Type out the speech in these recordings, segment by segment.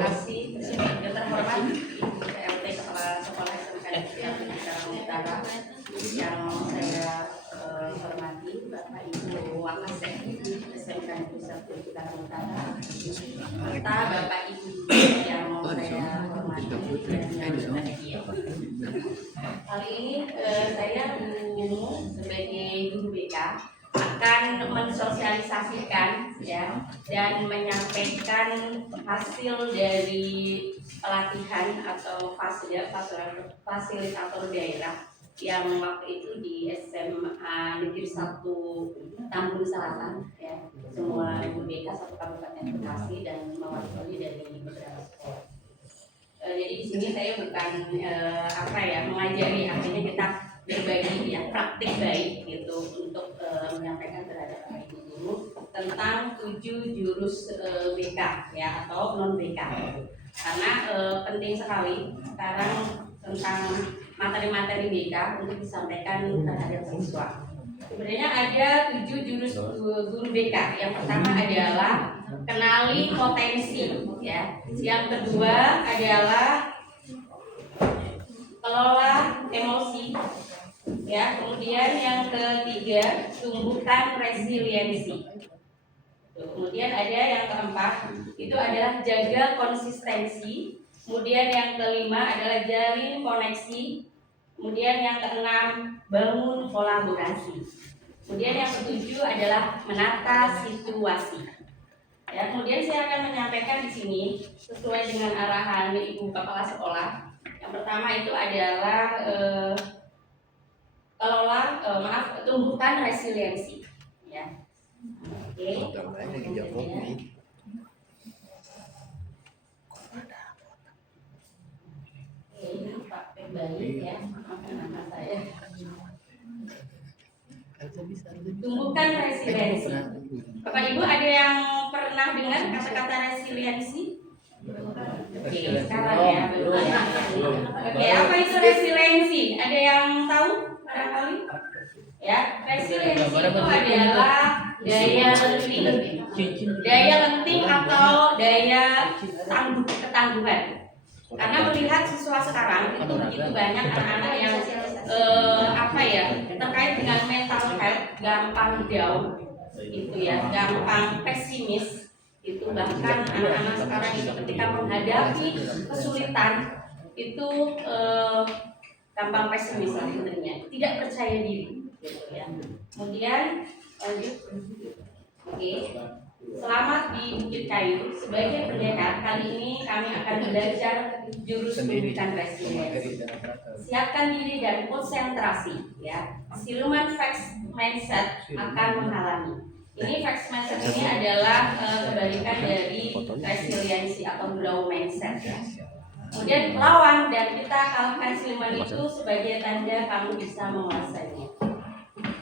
kasih yang terhormat Ibu PLT Kepala Sekolah SMK Negeri Cikarang Utara yang saya hormati Bapak Ibu Wakasek SMK Negeri Cikarang Utara, serta Bapak Ibu yang saya hormati dan yang berbahagia. Kali ini saya sebagai guru BK akan mensosialisasikan ya dan menyampaikan hasil dari pelatihan atau fasilitator daerah yang waktu itu di SMA Negeri 1 Tambun Selatan ya, semua guru BK satu Kabupaten Bekasi dan mewakili dari beberapa sekolah. Jadi di sini saya bukan mengajari, artinya kita berbagi ya praktik baik gitu untuk menyampaikan terhadap Ibu guru tentang 7 jurus BK ya atau non BK, karena penting sekali sekarang tentang materi-materi BK untuk disampaikan terhadap siswa. Sebenarnya ada 7 jurus guru BK. Yang pertama adalah kenali potensi ya. Yang kedua adalah kelola emosi ya. Kemudian yang ketiga tumbuhkan resiliensi. Kemudian ada yang keempat itu adalah jaga konsistensi. Kemudian yang kelima adalah jalin koneksi. Kemudian yang keenam bangun kolaborasi. Kemudian yang ketujuh adalah menata situasi. Ya, kemudian saya akan menyampaikan di sini sesuai dengan arahan Ibu Kepala Sekolah. Yang pertama itu adalah tumbuhkan resiliensi. Ya. Oke. Ini Pak Baik ya, nama saya. Tumbuhkan resiliensi. Bapak Ibu ada yang pernah dengar kata-kata resiliensi? Oke, sekarang ya. Oke, apa itu resiliensi? Ada yang tahu barangkali? Ya, resiliensi itu adalah daya lenting atau daya ketangguhan. Karena melihat siswa sekarang itu begitu banyak anak-anak yang terkait dengan mental health gampang down itu ya, gampang pesimis itu, bahkan anak-anak sekarang itu ketika menghadapi kesulitan itu gampang pesimis sebenarnya, tidak percaya diri gitu ya. Kemudian lanjut. Oke. Selamat di Bukit Kayu. Sebagai pendekar, kali ini kami akan belajar jurus tumbuhkan resiliensi. Siapkan diri dan konsentrasi ya. Siluman fixed mindset akan menghalangi. Ini fixed mindset ini adalah kebalikan dari resiliensi atau growth mindset ya. Kemudian lawan dan kita kalahkan siluman itu sebagai tanda kamu bisa menguasainya.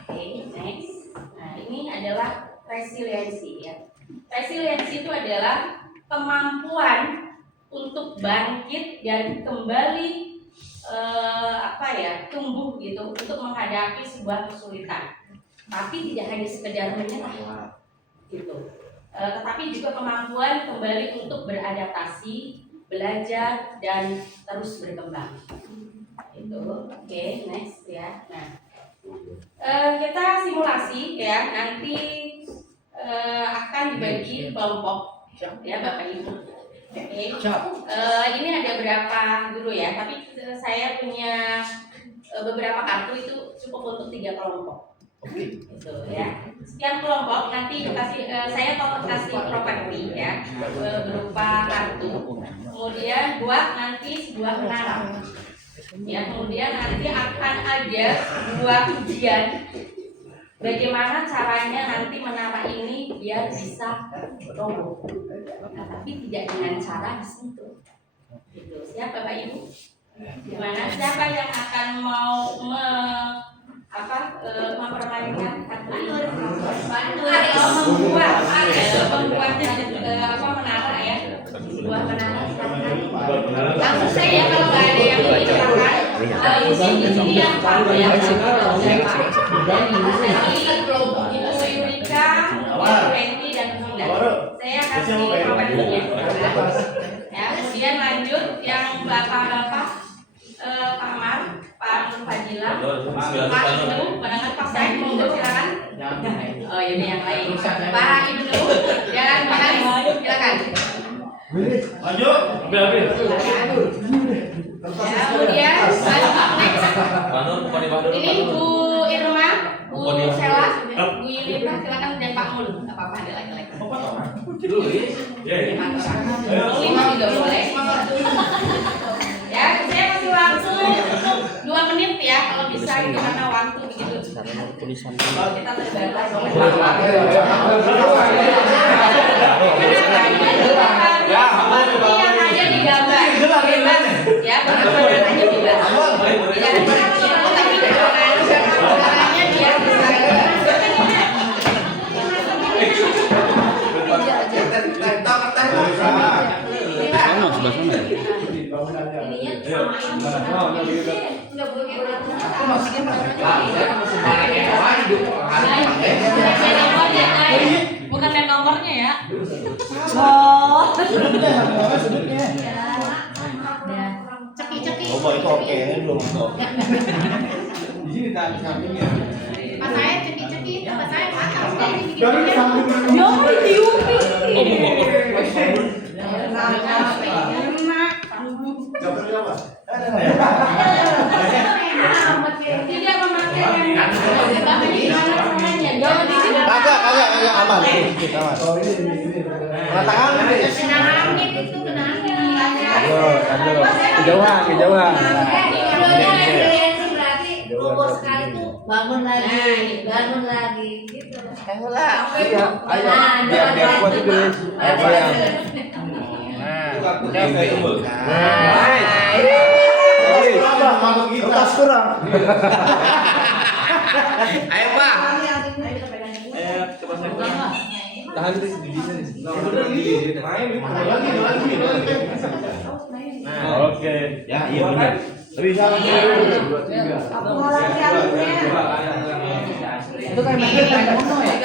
Oke, next. Nah, ini adalah resiliensi ya. Resiliensi itu adalah kemampuan untuk bangkit dan kembali tumbuh gitu untuk menghadapi sebuah kesulitan. Tapi tidak hanya sekedar menyerah gitu. Tetapi juga kemampuan kembali untuk beradaptasi, belajar dan terus berkembang. Itu. Oke, next ya. Nah, kita simulasi ya, nanti akan dibagi kelompok ya Bapak Ibu. Oke. Ini ada berapa guru ya, tapi saya punya beberapa kartu itu cukup untuk 3 kelompok. Oke. Itu ya. Setiap kelompok nanti saya kasih properti ya berupa kartu. Kemudian buat nanti sebuah menara. Ya, kemudian nanti akan ada 2 ujian. Bagaimana caranya nanti menara ini biar bisa roboh. Nah, tapi tidak dengan cara disentuh. Gitu. Siap Bapak Ibu? Gimana? Siapa yang akan mau mempermainkan kartu ini? Membuat menara ya. Sebuah menara. Langsung saja kalau nggak ada yang menginginkan. Di sini yang Pak ya. Kelompok Ibu Yurika, Ibu Renti dan Bunda. Saya kasih propertinya. Ya. yang bapak-bapak, Pak Amar, Pak Nur Fadila, Pak Ibnu, barangkali Pak Said, monggo silakan. Oh ini yang lain. Pak Ibnu dan Pak Haris, silakan. Maju, ambil. Ya, kemudian next. Ini Bu Irma, Bu Sela, Bu Yulita, silakan dan Pak Mul. Enggak apa-apa, ada lagi-lagi. Lima juga boleh. Ya, saya kasih waktu untuk 2 menit ya, kalau bisa itu karena waktu begitu. Kalau kita terbatas. Ya, yang hanya digambar. Ya, benar-benar hanya digambar. Tidak ada tapi caranya dia bisa. Bukan lihat nomornya ya. Ceki-ceki. Oh, itu oke, belum oke. Di sini tadi sampingnya. Pas saya ceki-ceki, pas saya patah. Tidak memakai Kagak aman. Tangan. Kejauhan. Berarti sekali tuh bangun lagi gitu. Iya, ayo. Biar kuat itu. Kertas kurang. Ayo Pak. Tahan di sini. Oke. Ya, iya benar. Lebih sama. Itu kan main mono ya.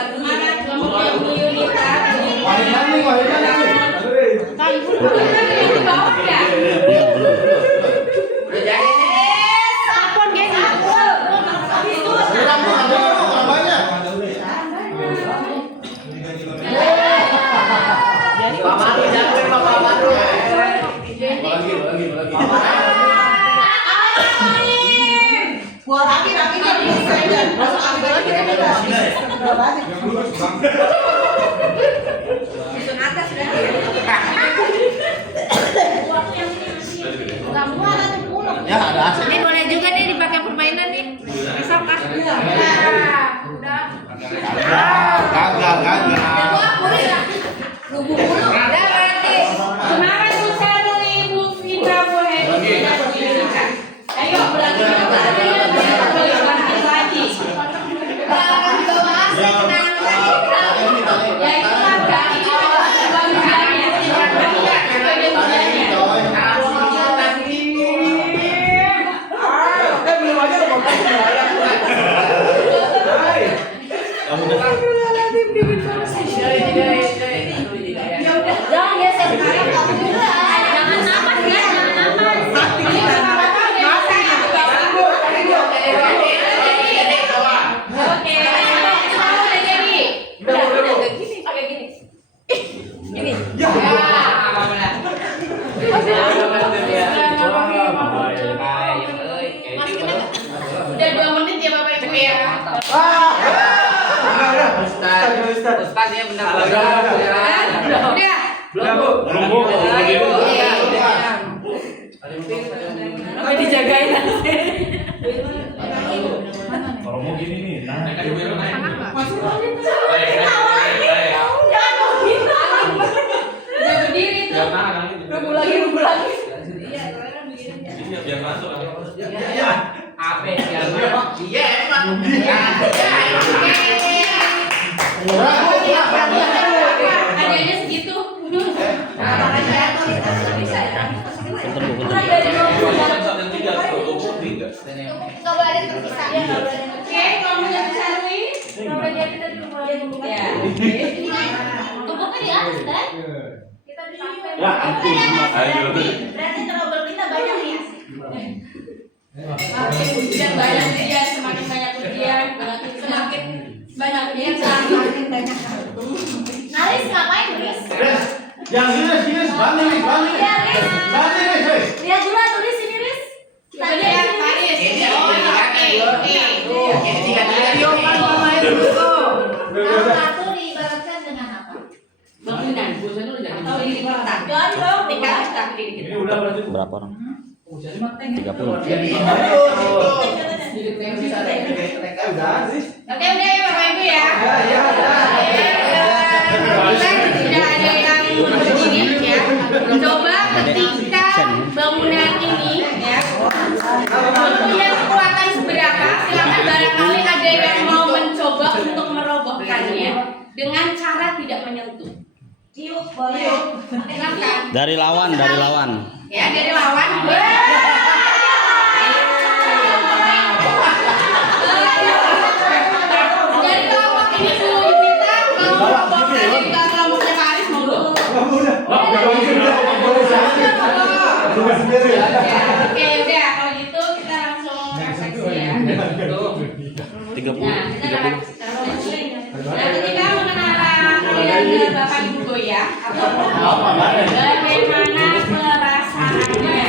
Ya ada AC. Ini boleh juga nih dipakai permainan nih. Besok kan? Kagak. Udah berarti. Semangat Bu Saruli, Bu Fitra, Bu Hedi, dan Bu Yulita. Ayo berarti kita balik lagi. Ya itu ada, ini ada bagiannya. Jangan geser sekarang nggak bisa. Jangan napas ya, jangan napas. Oke, semua udah jadi. Udah gini, kayak gini. Gini. Ya. Udah 2 menit ya Bapak Ibu ya. Ustaz ya benar. Udah. Belum. Apa dijagain nanti? Kalau mau gini nih, nah. Udah berdiri tuh. Rubuh lagi. Biar masuk. Apa yang Iya, emang. Adanya segitu. Oke, kalau mau jadi Sarwi, kalau jadi tadi ya. Tumpuknya di atas kan? Kita di Ya, ampun. berarti terlalu semakin ujian banyak ujian, semakin banyak ujian, semakin banyak ujian, semakin banyak. Aris ngapain, Riz? Yang Riz, balik nih. Lihat dulu tuh Riz ini, Riz. Coba lihat Aris. Kalau kartu diibaratkan dengan apa? Bangunan, atau diri kita. Tingkat kita diri kita. Ini udah berarti Berapa orang? 30. udah Riz. Oke, udah ya Bapak Ibu ya. Tidak ada yang begini ya. Coba ketika bangunan ini ya punya kekuatan seberapa, silakan barangkali ada yang mau mencoba untuk merobohkannya dengan cara tidak menyentuh. Tiup boleh. Silakan. Dari lawan. Ya, dari lawan. Dari kelompok ini dulu kita kalau kelompoknya dari kelompoknya Pak Aris monggo. Oke, udah kalau gitu kita langsung refleksi ya. 30. Nah, kita refleksi. Nah, ketika mengenal kalian ke Bapak Ibu goyah atau bagaimana perasaannya?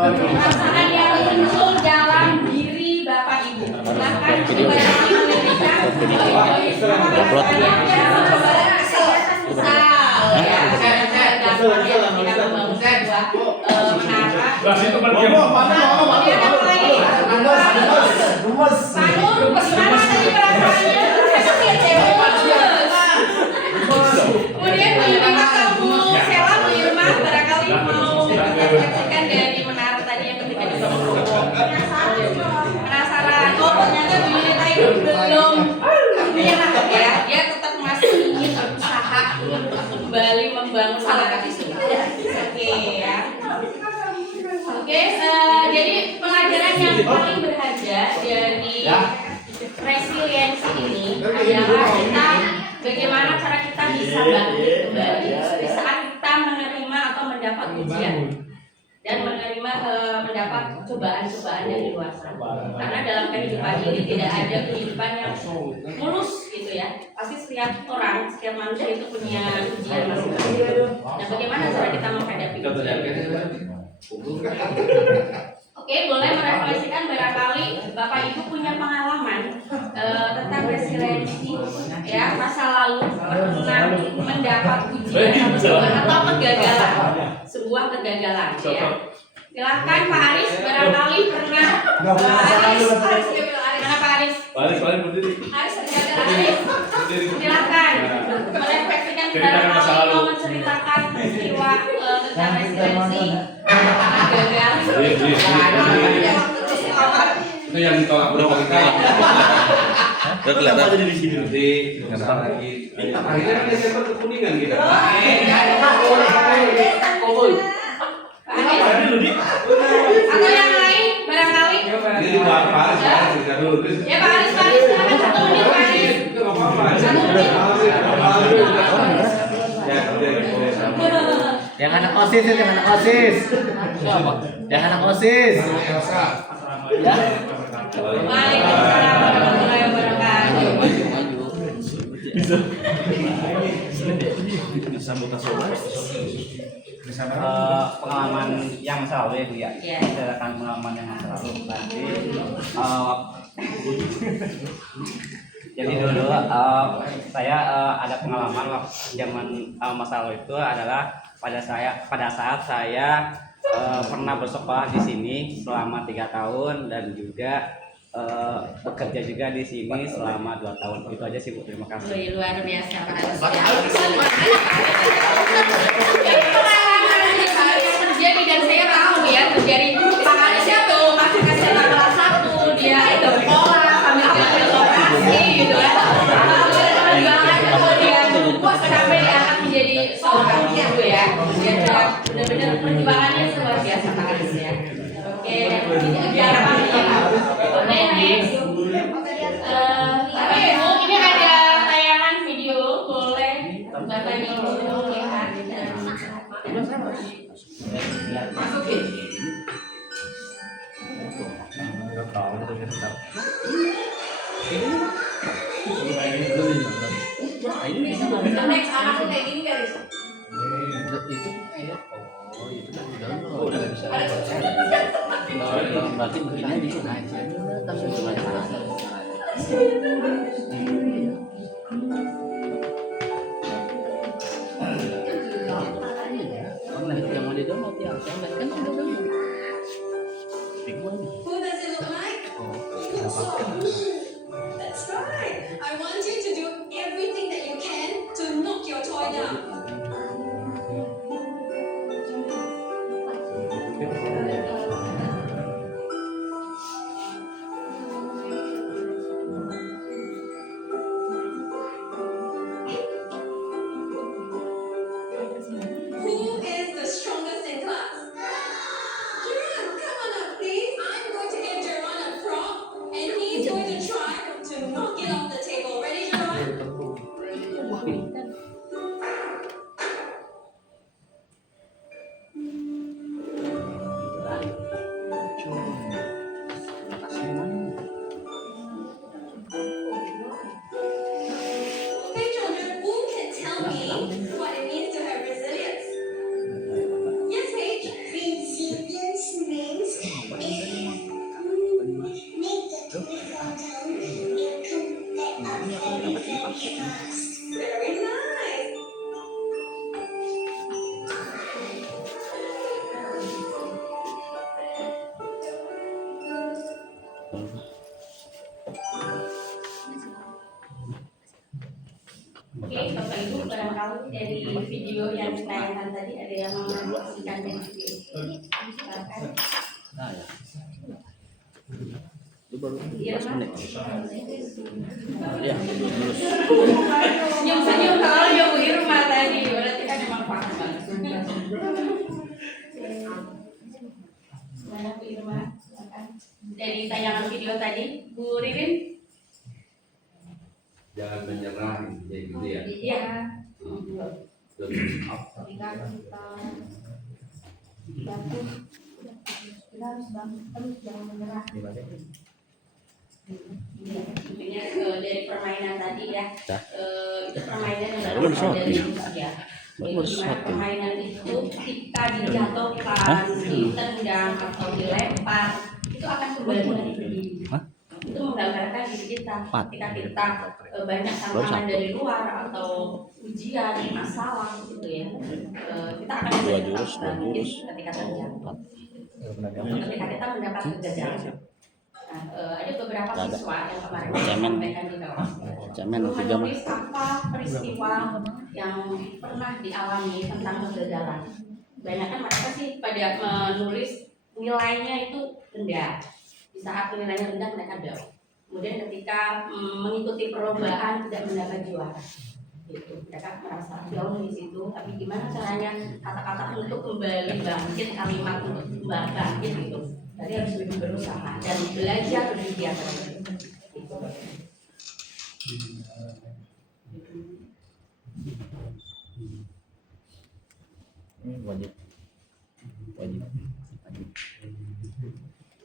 Perasaan yang muncul dalam diri Bapak Ibu. Silakan coba diberikan. Kemudian bagaimana kamu Sela, Bu Irma, barangkali mau merefleksikan dari menara tadi yang ketika dibangun. Penasaran, oh ternyata Bu Yunita itu belum menyerah ya, dia tetap masih ingin berusaha untuk kembali membangun menara itu. Oke ya. Oke, jadi pelajaran yang paling berharga dari resiliensi ini adalah kita bagaimana cara kita bisa bangkit kembali di saat kita menerima atau mendapat ujian dan menerima mendapat cobaan-cobaan yang di luar sana. Karena dalam kehidupan ini tidak ada kehidupan yang mulus gitu ya. Pasti setiap orang, setiap manusia itu punya ujian masing-masing. Nah, bagaimana cara kita menghadapi ujian? Oke, boleh merefleksikan barangkali Bapak Ibu punya pengalaman tentang resiliensi ya, masa lalu pernah mendapat ujian atau kegagalan, sebuah kegagalan ya. Silahkan Pak Aris, barangkali pernah Aris, mana Pak Aris? Berdiri. Aris terjaga Aris. Silahkan merefleksikan barangkali mau menceritakan peristiwa tentang resiliensi gagal. Itu yang ditolak berapa kali? Udah kelihatan. Jadi di sini nanti lagi. Akhirnya kan Desember ke Kuningan kita. Atau yang lain barangkali? Jadi Pak Aris ya dulu. Ya Pak Aris, silakan 1 menit Pak Aris. Itu enggak apa-apa. 1 menit. Ya, Yang anak OSIS itu, yang anak OSIS. Yang anak OSIS. Ya. Waalaikumsalam warahmatullahi wabarakatuh. Pengalaman yang masa lalu ya Bu ya. Iya. Ceritakan pengalaman yang masa lalu. Nanti jadi dulu saya ada pengalaman waktu zaman masa lalu itu adalah pada saat saya pernah bersekolah di sini selama 3 tahun dan juga bekerja juga di sini selama 2 tahun. Itu aja sih Bu, terima kasih. Wih, luar biasa Pak Aris. Ini pengalaman yang terjadi dan saya tahu ya terjadi. Pak Aris itu masih SMA kelas 1, dia itu sekolah sambil kerja lokasi gitu ya. Perjuangan kemudian sampai diangkat menjadi seorang guru ya. Dia benar-benar perjuangannya luar biasa Pak Aris ya. Oke, jarang ya. Oke, next. Bapak Ibu, ini ada tayangan video, boleh Bapak Ibu lihat. Masukin. Next anakku kayak gini guys. Berarti begini bisa. Yang di download ya, saya kan udah download. Who does it look like? That's right. I want you to do everything that you can to knock your toy down. Who is the strongest in class? Jerome, come on up, please. I'm going to give Jerome a prop, and he's going to try to knock it off the table. Ready, Jerome? Okay, children, who can tell me what it means to have resilience? Yes, Paige. Resilience means make the toy fall down and come back up very fast. Very nice. Oke, Bapak Ibu, barangkali dari video yang ditayangkan tadi ada yang mau menyaksikan dari video. Silakan. Itu baru Iya, 15 menit. Mas. Ya, terus. Senyum-senyum kalau ya Bu Irma tadi, berarti kan emang paham banget. Mana Bu Irma? Silakan. Dari tayangan video tadi, Bu Ririn? Jangan menyerah gitu ya. Iya. Ketika kita harus bangun terus, jangan menyerah. Intinya dari permainan tadi ya, Dah. itu permainan yang Baru berasal dari sesuatu. Rusia. Baru Itu sesuatu. permainan itu ketika dijatuhkan, ditendang atau dilempar, itu akan kembali lagi ke diri. Hah? Itu menggambarkan diri kita. Empat. Ketika kita banyak Baru tantangan satu. dari luar atau ujian, masalah gitu ya, kita akan Dua tetap jurus, dua bangkit jurus. ketika terjatuh. Ketika kita mendapat kegagalan. Nah, ada beberapa Ada. siswa yang kemarin Cemen. sampaikan di bawah. Cemen Belum 3 mah. menulis apa peristiwa yang pernah dialami tentang kegagalan. Kebanyakan mereka sih pada menulis nilainya itu rendah. Di saat nilainya rendah mereka down. Kemudian ketika mengikuti perlombaan tidak mendapat juara. Gitu. Mereka merasa down di situ. Tapi gimana caranya kata-kata untuk kembali bangkit, kalimat untuk kembali bangkit gitu. Jadi harus lebih berusaha dan belajar lebih giat terus. Gitu. Wajib. Wajib.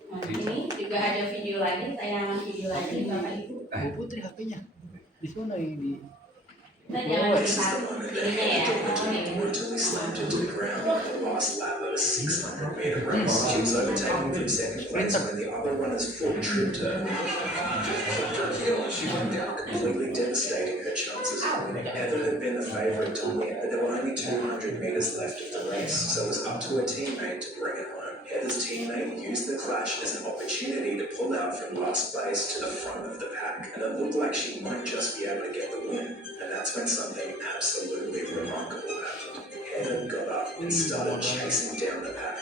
Nah, ini juga ada video lagi, tayangan video lagi Bapak Ibu. Putri HP-nya. Di sana di Kita jangan lihat ininya ya. Until we slammed into the ground on the last lap of a 600-meter race. She was overtaken from second place when the other runners full tripped her. She went down completely devastating her chances of winning. Evan had been the favourite to win, but there were only 200 metres left of the race, so it was up to her teammate to bring it home. Heather's teammate used the clash as an opportunity to pull out from last place to the front of the pack, and it looked like she might just be able to get the win. And that's when something absolutely remarkable happened. Heather got up and started chasing down the pack.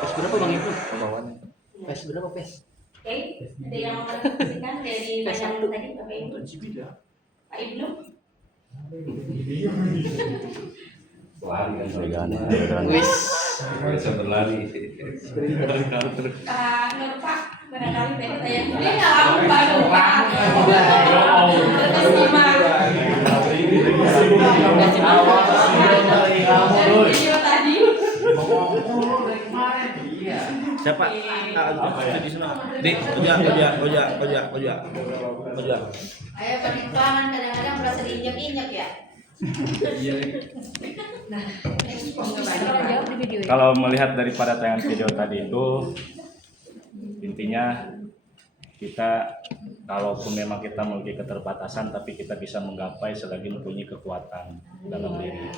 PES berapa Bang itu? Pembawaan. PES berapa PES? Oke, ada yang mau menyaksikan dari tayangan tadi Bapak Ibu? Pak Ibnu? Lari kan. Wis. Bisa berlari. Nur Pak, barangkali pengen tanya. Ini nggak lama Pak Nur Pak. Terkesima. Video tadi. Siapa? Di sana. Dik, Oja. Ayo penikmanan kadang-kadang merasa diinjak-injak ya. Kalau melihat daripada tayangan video tadi itu, intinya kita kalaupun memang kita memiliki keterbatasan, tapi kita bisa menggapai selagi mempunyai kekuatan dalam diri.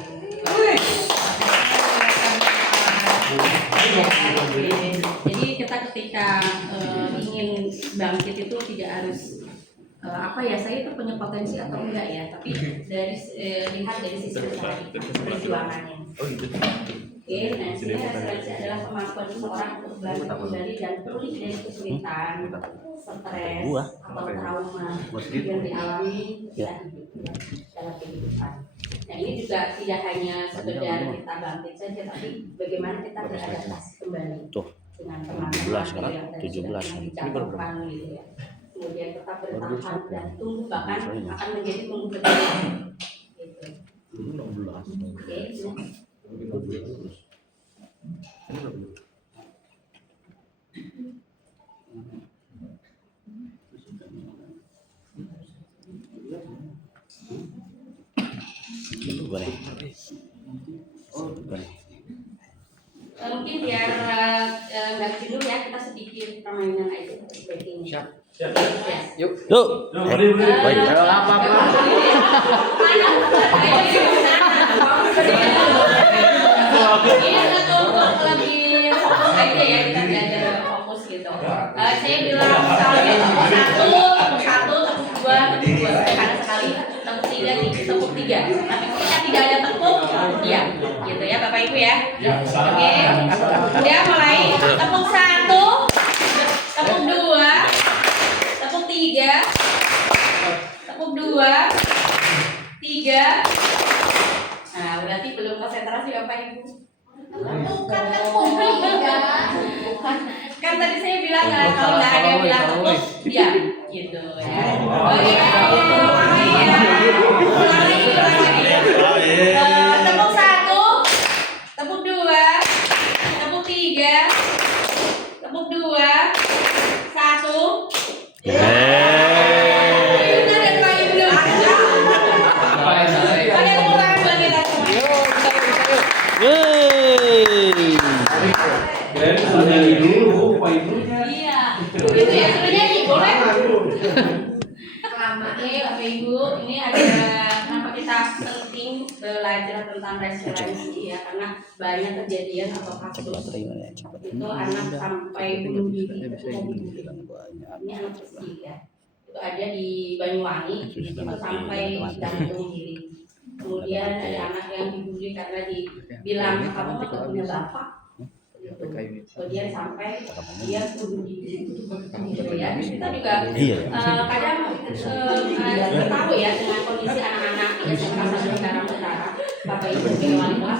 Jadi kita ketika ingin bangkit itu tidak harus saya itu punya potensi atau enggak ya, tapi dari lihat dari sisi perjuangannya. Oke, nah sehingga resilient adalah kemampuan seseorang untuk bangkit kembali dan pulih dari kesulitan, stres atau trauma yang dialami dalam kehidupan. Nah ini juga tidak hanya sekedar kita bangkit saja, tapi bagaimana kita beradaptasi kembali dengan teman-teman yang dicampurkan gitu ya. Kemudian tetap bertahan dan tumbuh, bahkan akan menjadi tumbuh berkembang gitu. Oke, mungkin biar nggak jenuh ya, kita sedikit permainan aja seperti ini. Yuk. Baik. Kalau apa-apa. Ini untuk lebih fokus aja ya, kita belajar fokus gitu. Saya bilang misalnya tepuk satu, tepuk dua, karena sekali, tepuk tiga. Tapi ketika tidak ada tepuk, diam, gitu ya Bapak Ibu ya. Oke, udah mulai tepuk satu, tepuk dua, tepuk tiga, tepuk dua, tiga. Nah, berarti belum konsentrasi Bapak Ibu. Kan tadi saya bilang kalau nggak ada yang bilang tepuk, diam, gitu ya. Oke, tepuk satu, tepuk dua, tepuk tiga, tepuk dua, satu. Iya, begitu ya, sudah nyanyi, boleh? Oke, Bapak Ibu, ini ada kenapa kita penting belajar tentang resiliensi ya, karena banyak kejadian atau kasus itu anak sampai bunuh diri itu ini anak kecil ya, itu ada di Banyuwangi itu sampai gantung diri. Kemudian ada anak yang dibully karena dibilang kamu nggak punya bapak. Kemudian sampai dia bunuh diri gitu ya. Kita juga kadang tahu ya dengan kondisi anak-anak di SMA 1 Cikarang Utara, Bapak Ibu sebagai wali kelas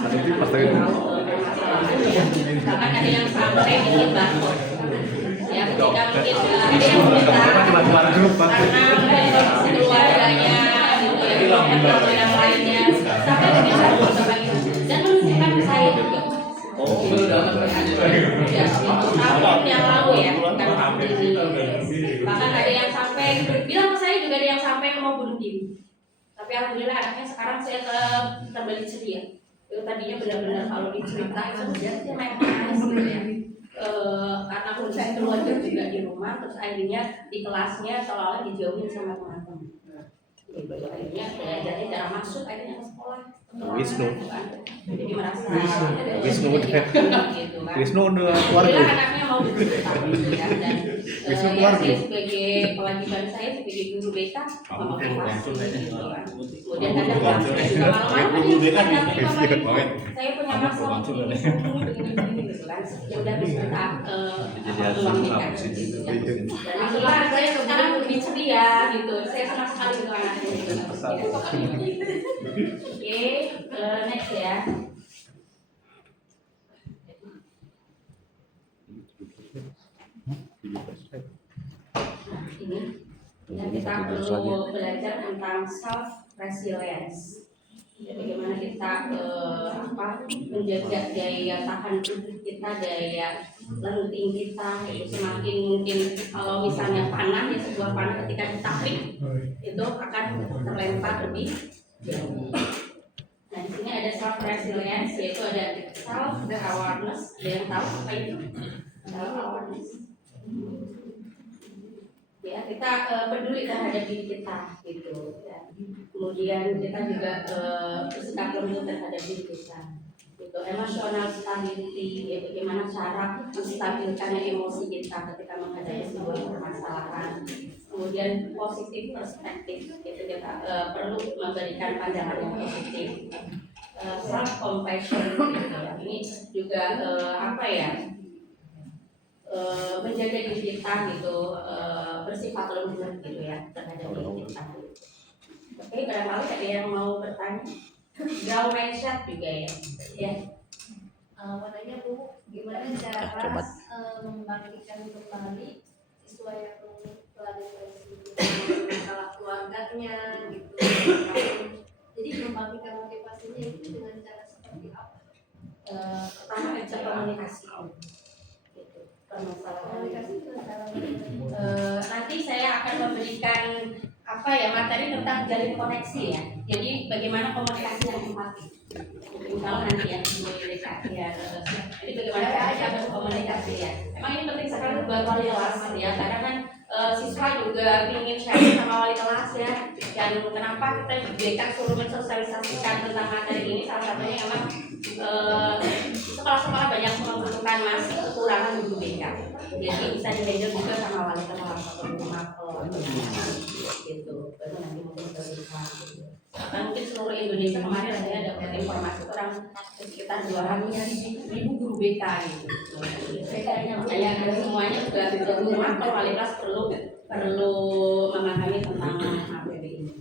bahkan ada yang sampai bikin barcode ya, ketika mungkin ada yang minta karena kondisi keluarganya gitu ya, atau yang lainnya sampai bikin barcode Bapak Ibu dan menunjukkan ke saya juga. Tahun yang lalu ya, bahkan ada yang sampai bilang ke saya juga ada yang sampai mau bunuh diri. Tapi alhamdulillah anaknya sekarang saya terbalik sedih. Itu tadinya benar-benar kalau diceritain itu dia main main gitu ya. Karena kondisi keluarga juga di rumah, terus akhirnya di kelasnya seolah-olah dijauhin sama teman-teman. Akhirnya belajarnya cara masuk, akhirnya ke sekolah. Wisnu. Jadi merasa Wisnu udah keluarga. Anaknya mau diceritakan ya, dan saya sebagai kewajiban saya sebagai guru BK memotivasi gitu kan. Kemudian kadang saya punya masalah ini gitu kan. Ya udah bisa kita luangkan. Dan itulah saya sekarang lebih ceria gitu. Saya senang sekali dengan anaknya. Oke, next ya. ini. Ya, kita perlu belajar tentang self resilience. Ya, bagaimana kita menjaga daya tahan tubuh kita, daya lenting kita itu semakin mungkin kalau misalnya panah ya sebuah panah ketika ditarik itu akan terlempar lebih jauh. Nah di sini ada self resilience yaitu ada self awareness. Ada yang tahu apa itu self awareness? Ya kita peduli terhadap diri kita gitu. Ya. Kemudian kita juga bersikap lembut terhadap diri kita. Gitu. Emotional stability, ya bagaimana cara menstabilkan emosi kita ketika menghadapi sebuah permasalahan. Kemudian positif perspektif, itu kita perlu memberikan pandangan yang positif. Self compassion, gitu ya. Ini juga apa ya? Menjaga diri kita gitu, bersifat lembut gitu ya terhadap diri kita. Oke, barangkali ada yang mau bertanya. Grow mindset juga ya. Mau nanya Bu, gimana cara membangkitkan kembali siswa yang telah depresi masalah keluarganya gitu. Jadi membangkitkan motivasinya itu dengan cara seperti apa? Pertama ajak komunikasi. Gitu. Permasalahan Komunikasi dengan cara nanti saya akan memberikan materi tentang jalin koneksi ya. Jadi bagaimana komunikasi yang empati. Kalau nanti ya jadi bagaimana cara berkomunikasi ya. Memang ini penting sekali buat wali kelas ya, karena kan siswa juga ingin sharing sama wali kelas ya. Dan kenapa kita juga suruh mensosialisasikan tentang materi ini, salah satunya memang sekolah-sekolah banyak membutuhkan kekurangan guru BK. Jadi bisa dihandle juga sama wali kelas atau guru mapel gitu. Baru nanti mungkin berubah. Mungkin seluruh Indonesia kemarin saya dapat informasi orang sekitar 200.000 guru BK gitu. Saya semuanya juga guru mapel wali kelas perlu memahami tentang materi ini.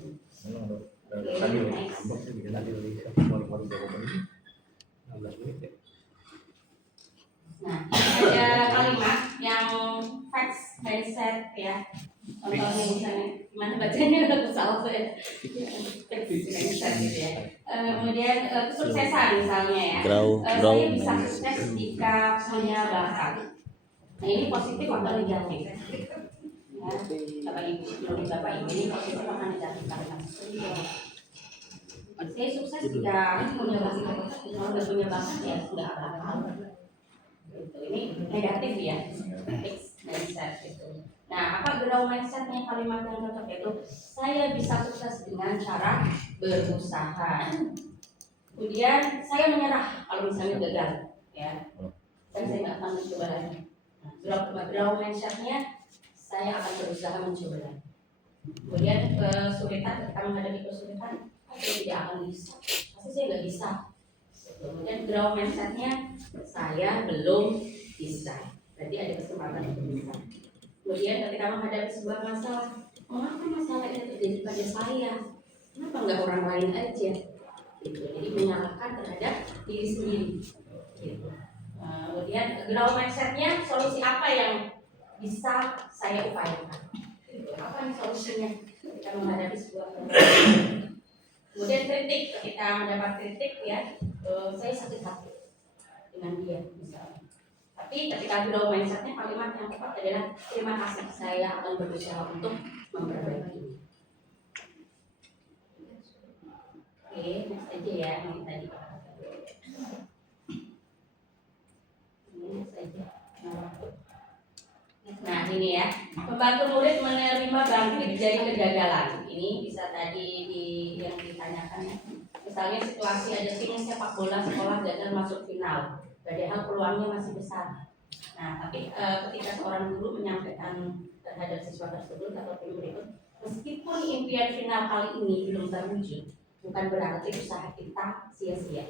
Nah, ada kalimat yang facts mindset ya. Contohnya misalnya gimana bacanya udah salah saya. Facts mindset gitu ya. Kemudian kesuksesan misalnya ya. Saya bisa sukses jika punya bakat. Nah ini positif atau negatif? Ya, Bapak Ibu, menurut Bapak Ibu ini positif atau negatif kalimat? Saya sukses jika punya bakat. Kalau nggak punya bakat ya nggak apa-apa. Ini negatif ya, fixed mindset gitu. Nah, apa grow mindsetnya kalimat yang cocok itu? Saya bisa sukses dengan cara berusaha. Kemudian saya menyerah kalau misalnya gagal, ya. Saya nggak akan mencoba lagi. Nah, grow mindsetnya saya akan berusaha mencoba lagi. Kemudian kesulitan ketika menghadapi kesulitan, saya tidak akan bisa. Pasti saya nggak bisa. Kemudian grow mindsetnya saya belum bisa. Berarti ada kesempatan untuk bisa. Kemudian ketika menghadapi sebuah masalah, mengapa masalah ini terjadi pada saya? Kenapa nggak orang lain aja? Gitu. Jadi menyalahkan terhadap diri sendiri. Gitu. Kemudian grow mindsetnya solusi apa yang bisa saya upayakan? Gitu. Apa nih solusinya ketika menghadapi sebuah masalah? Kemudian kritik, ketika mendapat kritik ya, saya sakit hati dengan dia misalnya. Tapi ketika grow mindsetnya kalimat yang tepat adalah terima kasih, saya akan berusaha untuk memperbaiki. Oke, next aja ya yang tadi. Next aja. Nah ini ya, membantu murid menerima bangkit dari kegagalan. Ini bisa tadi yang ditanyakan ya. Misalnya situasi ada tim sepak bola sekolah gagal masuk final, padahal peluangnya masih besar. Nah, tapi ketika seorang guru menyampaikan terhadap siswa tersebut atau tim berikut, meskipun impian final kali ini belum terwujud, bukan berarti usaha kita sia-sia.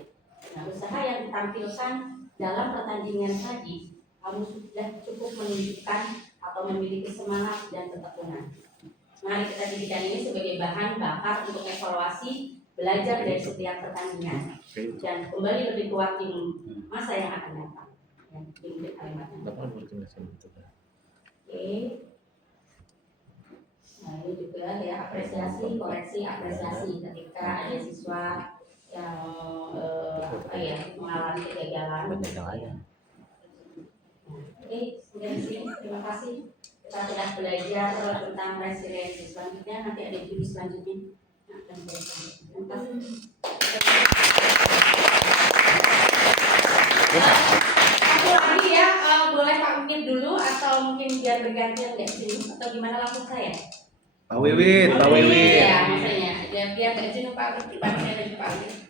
Nah, usaha yang ditampilkan dalam pertandingan tadi, kamu sudah cukup menunjukkan atau memiliki semangat dan ketekunan. Mari kita jadikan ini sebagai bahan bakar untuk evaluasi, belajar dari setiap pertandingan, dan kembali lebih kuat di masa yang akan datang. Ini kalimatnya. Oke. apresiasi, koreksi, apresiasi ketika ada siswa yang mengalami kegagalan. Oke, sampai di sini. Terima kasih. Kita sudah belajar tentang resiliensi. Selanjutnya nanti ada juri selanjutnya. Terima kasih. Satu lagi ya, boleh Pak Mungkin dulu atau mungkin biar bergantian nggak sini atau gimana langsung saya? Pak Wiwit, Pak Wiwit. Iya, maksudnya biar nggak jenuh Pak Wiwit, Pak Wiwit dan Pak Wiwit.